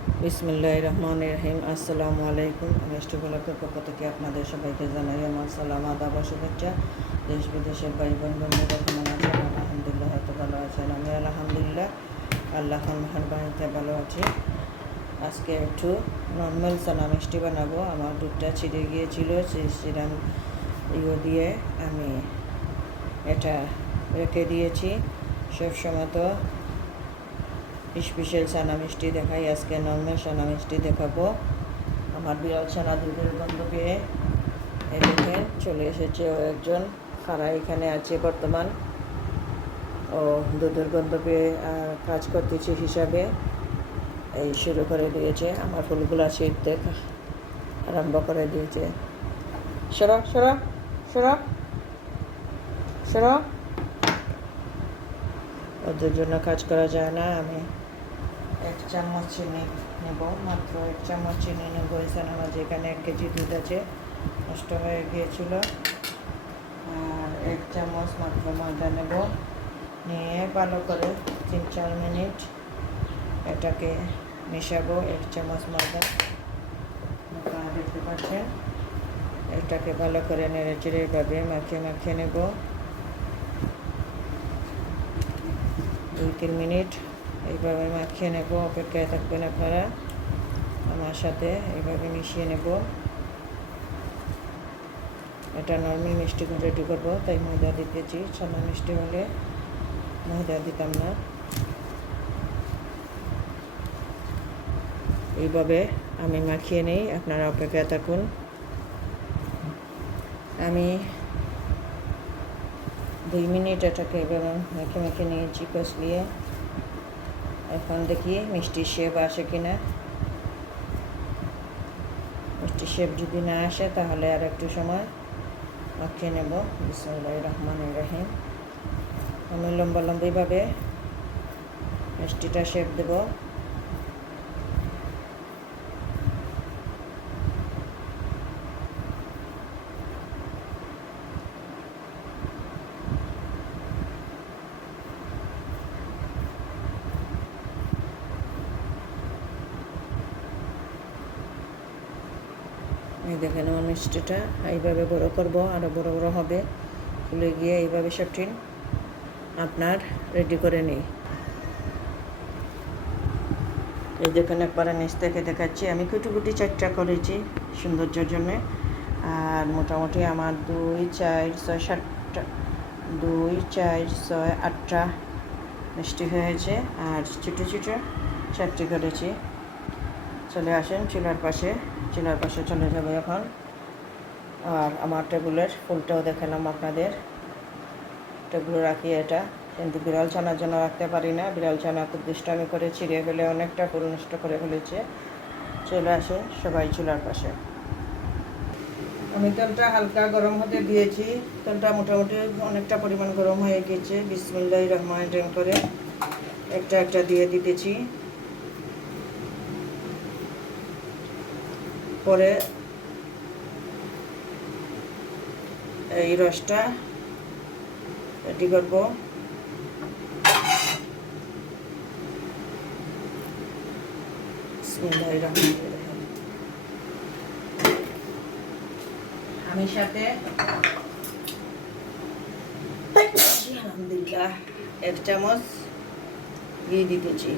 বিসমিল্লাহির রহমানির রহিম। আসসালামু আলাইকুম। মিষ্টি ব্লগের পক্ষ থেকে আপনাদের সবাইকে জানাই আমার সালাম, আদাব ও শুভেচ্ছা। দেশ বিদেশের ভাই বোন বন্ধুরা কেমন আছেন? আলহামদুলিল্লাহ, এত ভালো আছেন। আমি আলহামদুলিল্লাহ আল্লাহ মেহরবানিতে ভালো আছি। আজকে একটু নর্মাল চানা মিষ্টি বানাবো। আমার দুধটা ছিঁড়ে গিয়েছিল, সেই সিরাম দিয়ে আমি এটা রেখে দিয়েছি। সব সময় তো স্পেশাল চানা মিষ্টি দেখাই, আজকে নর্মাল চানা মিষ্টি দেখাবো। আমার বিড়াল ছানা দুধের গন্ধ পেয়ে দেখেন চলে এসেছে। ও একজন খাড়া এখানে আছে বর্তমান। ও দুধের গন্ধ পেয়ে কাজ করতেছে হিসাবে এই শুরু করে দিয়েছে। আমার ফুলগুলা ছিঁড়তে আরম্ভ করে দিয়েছে। সরো সরো সরো সরো, ওদের জন্য কাজ করা যায় না। আমি 1 চামচ চিনি নেব, মাত্র 1 চামচ চিনি নেব। এখানে আমার যেখানে 1 কেজি দুধ আছে, নষ্ট হয়ে গিয়েছিল। আর 1 চামচ মাত্র ময়দা নেব, নিয়ে ভালো করে 3-4 মিনিট এটাকে মেশাবো। 1 চামচ ময়দা আপনারা দেখতে পাচ্ছেন। এটাকে ভালো করে নেড়ে চেড়ে এভাবে মাখিয়ে নেব 2-3 মিনিট। এইভাবে মাখিয়ে নেব, অপেক্ষায় থাকবেন আপনারা আমার সাথে। এইভাবে মিশিয়ে নেব। এটা নর্মাল মিষ্টি রেডি করবো, তাই ময়দা দিতেছি। ছানা মিষ্টি হলে ময়দা দিতাম না। এইভাবে আমি মাখিয়ে নিই, আপনারা অপেক্ষায় থাকুন। আমি 2 মিনিট এটাকে এভাবে মেখে নিয়েছি কষলিয়ে। এখন দেখি মিষ্টির শেপ আসে কিনা। মিষ্টির শেপ যদি না আসে তাহলে আর একটু সময় মাখিয়ে নেব। বিসমিল্লাহির রহমানির রহিম। আমি লম্বাভাবে মিষ্টিটা শেপ দেব। এই দেখেন আমার মিষ্টিটা এইভাবে বড় করব, আরও বড় বড় হবে। ফুলে গিয়ে এইভাবে সবটি আপনার রেডি করে নিই। এই দেখেন একবারে নিচ থেকে দেখাচ্ছি। আমি কুটি 4টা করেছি সৌন্দর্যের জন্যে। আর মোটামুটি আমার 2, 4, 6, 7টা 2, 4, 6, 8টা মিষ্টি হয়েছে। আর ছোটো 4টি করেছি। চলে আসেন চুলার পাশে চলে যাবে এখন। আর আমার টেবিলের ফুলটাও দেখালাম আপনাদের। টেবিলে রাখি এটা, কিন্তু বিড়াল ছানার জন্য রাখতে পারি না। বিড়াল ছানা খুব দুষ্টামি করে ছিঁড়ে ফেলে, অনেকটা ফুল নষ্ট করে ফেলেছে। চলে আসুন সবাই চুলার পাশে। আমি তেলটা হালকা গরম হতে দিয়েছি। তেলটা মোটামুটি অনেকটা পরিমাণ গরম হয়ে গেছে। বিসমিল্লাহির রহমানির রহিম করে একটা দিয়ে দিতেছি। পরে এই রসটা রেডি করব। বিসমিল্লাহির রহমানির রহিম। আমি সাথে আলহামদুলিল্লাহ 1 চামচ ঘি দিতেছি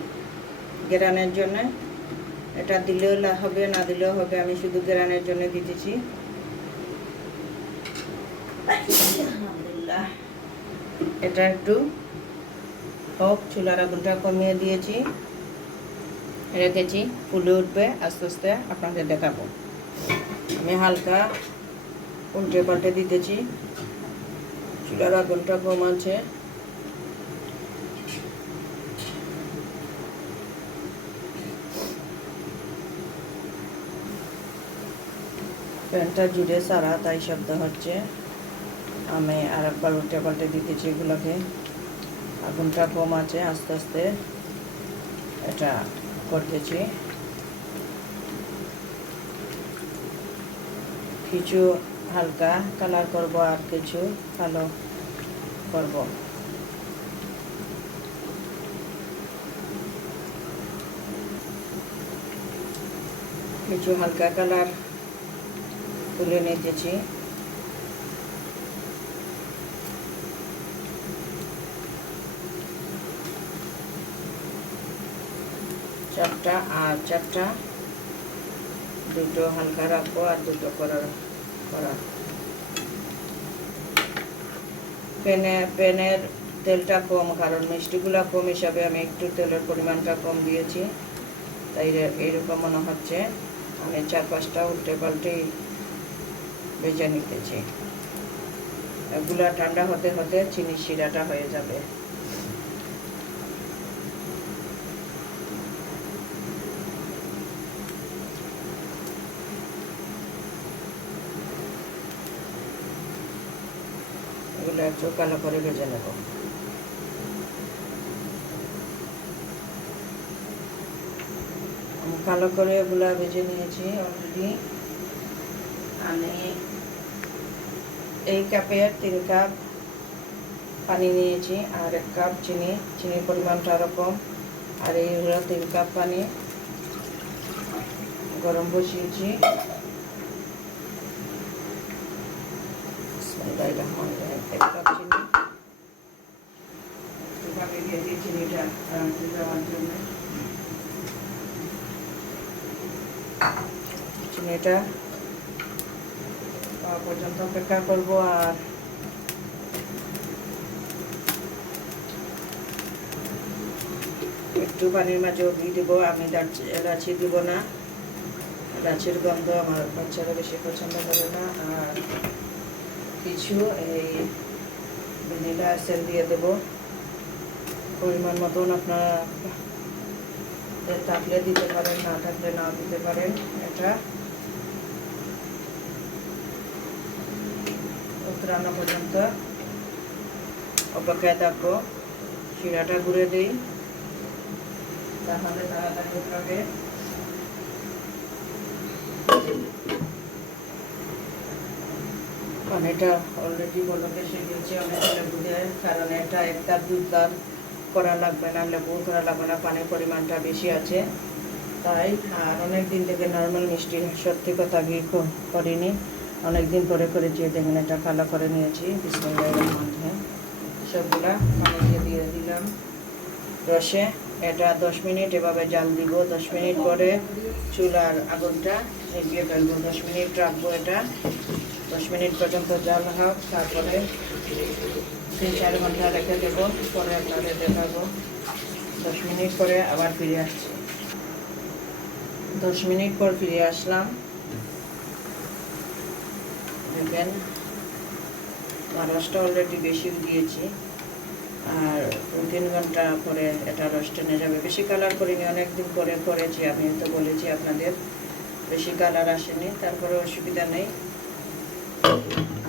গ্রানের জন্য। এটা দিলেও হবে, না দিলেও হবে, আমি শুধু গ্রানের জন্য দিতেছি। আলহামদুলিল্লাহ এটা একটু হোক। চুলার আগুনটা কমিয়ে দিয়েছি, রেখেছি। ফুলে উঠবে আস্তে আস্তে, আপনাদের দেখাবো। আমি হালকা উল্টে পাল্টে দিতেছি। চুলার আগুনটা কম আছে। প্যানটা জুড়ে সারা, তাই শব্দ হচ্ছে। আমি আর একবার উল্টে পাল্টে দিতেছি এগুলোকে। আগুনটা কম আছে, আস্তে আস্তে এটা করতেছি। কিছু হালকা কালার করব, আর কিছু কালো করব। কিছু হালকা কালার তুলে নিতেছি। চারটা আর চারটা, দুটো হালকা রাখবো আর দুটো করা। প্যানের তেলটা কম, কারণ মিষ্টিগুলো কম হিসাবে আমি একটু তেলের পরিমাণটা কম দিয়েছি, তাই এরকম মনে হচ্ছে। আমি 4-5টা উল্টে পাল্টেই ভেজে নিতেছি। এগুলা ঠান্ডা হতে হতে চিনির শিরাটা হয়ে যাবে। এগুলো একটু কালো করে ভেজে নেব। কালো করে এগুলা ভেজে নিয়েছি অলরেডি। আমি এই কাপের 3 কাপ পানি নিয়েছি আর 1 কাপ চিনি। চিনির পরিমাণটা আরও কম। আর এই হলো 3 কাপ পানি গরম বসিয়েছি। এক কাপ চিনি এভাবে দিয়ে দিই চিনিটা দেওয়ার জন্য। চিনিটা পর্যন্ত অপেক্ষা করব। আর একটু পানির মাঝেও দিয়ে দেবো। আমি এলাচি দিব না, এলাচির গন্ধ আমার বাচ্চারা বেশি পছন্দ করে না। আর কিছু এই ভ্যানিলা এসেন্স দিয়ে দেবো পরিমাণ মতন। আপনারা থাকলে দিতে পারেন, না থাকলে নাও দিতে পারেন। এটা উতরানো পর্যন্ত অপেক্ষায় থাকবো। শিরাটা ঘুরে দিই, তাহলে তাড়াতাড়ি উতরাবে। পানিটা অলরেডি বলক এসে গেছে, অনেক লেবু দেয়, কারণ এটা 1 কাপ 2 কাপ করা লাগবে না, লেবু করা লাগবে না, পানির পরিমাণটা বেশি আছে তাই। আর অনেক দিন থেকে নর্মাল মিষ্টি সত্যি কথা করিনি, অনেক দিন পরে করেছি। দেখুন এটা কালো করে নিয়েছি। বিসমিল্লাহির রহমানির রহিম। সবগুলা পানি দিয়ে দিলাম রসে। এটা 10 মিনিট এভাবে জাল দিব। 10 মিনিট পরে চুলার আগুনটা নিভিয়ে ফেলবো। 10 মিনিট রাখবো এটা। 10 মিনিট পর্যন্ত জাল হোক, তারপরে 3-4 ঘন্টা রেখে দেবো। পরে আপনাদের দেখাবো। 10 মিনিট পরে আবার ফিরে আসছি। 10 মিনিট পর ফিরে আসলাম। দেখেন রসটা অলরেডি বেশি দিয়েছি। আর 2-3 ঘন্টা পরে এটা রস টেনে যাবে। বেশি কালার করিনি, অনেকদিন পরে করেছি। আমি তো বলেছি আপনাদের বেশি কালার আসেনি, তারপরে অসুবিধা নেই।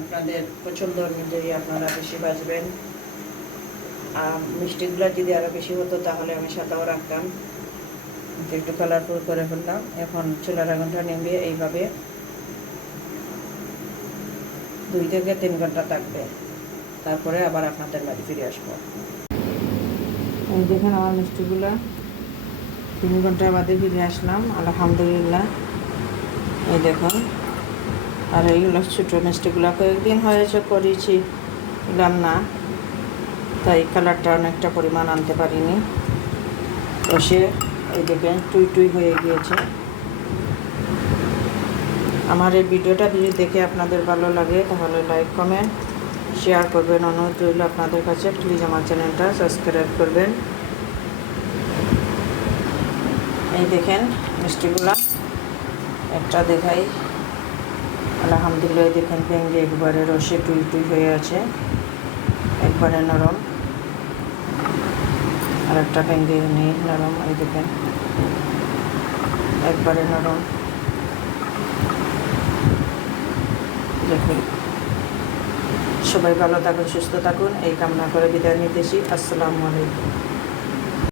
আপনাদের পছন্দ অনুযায়ী আপনারা বেশি বাজবেন। মিষ্টিগুলো যদি আরও বেশি হতো তাহলে আমি সাদাও রাখতাম, একটু কালারফুল করে ফেললাম। এখন চুলার আগুনটা নিভিয়ে এইভাবে 2 থেকে 3 ঘন্টা থাকবে, তারপরে আবার আপনাদের বাড়ি ফিরে আসবো। এই দেখেন আমার মিষ্টিগুলো 3 ঘন্টা বাদে ফিরে আসলাম, আলহামদুলিল্লাহ। এই দেখুন। আর এইগুলো ছোটো মিষ্টিগুলো কয়েকদিন হয়েছে করেছি এলাম না, তাই কালারটা অনেকটা পরিমাণ আনতে পারিনি। রসে এই দেখেন টুই টুই হয়ে গিয়েছে। আমার এই ভিডিওটা যদি দেখে আপনাদের ভালো লাগে তাহলে লাইক কমেন্ট শেয়ার করবেন। অনুরোধ রইল আপনাদের কাছে, প্লিজ আমার চ্যানেলটা সাবস্ক্রাইব করবেন। এই দেখেন মিষ্টিগুলা একটা দেখাই, আলহামদুলিল্লাহ। দেখেন ভেঙে একবারে রসে টুই টুই হয়ে আছে, একবারে নরম। আর একটা ভেঙে নেই, নরম। এই দেখেন একবারে নরম। দেখুন, সবাই ভালো থাকুন, সুস্থ থাকুন, এই কামনা করে বিদায় নিতেছি। আসসালামু আলাইকুম।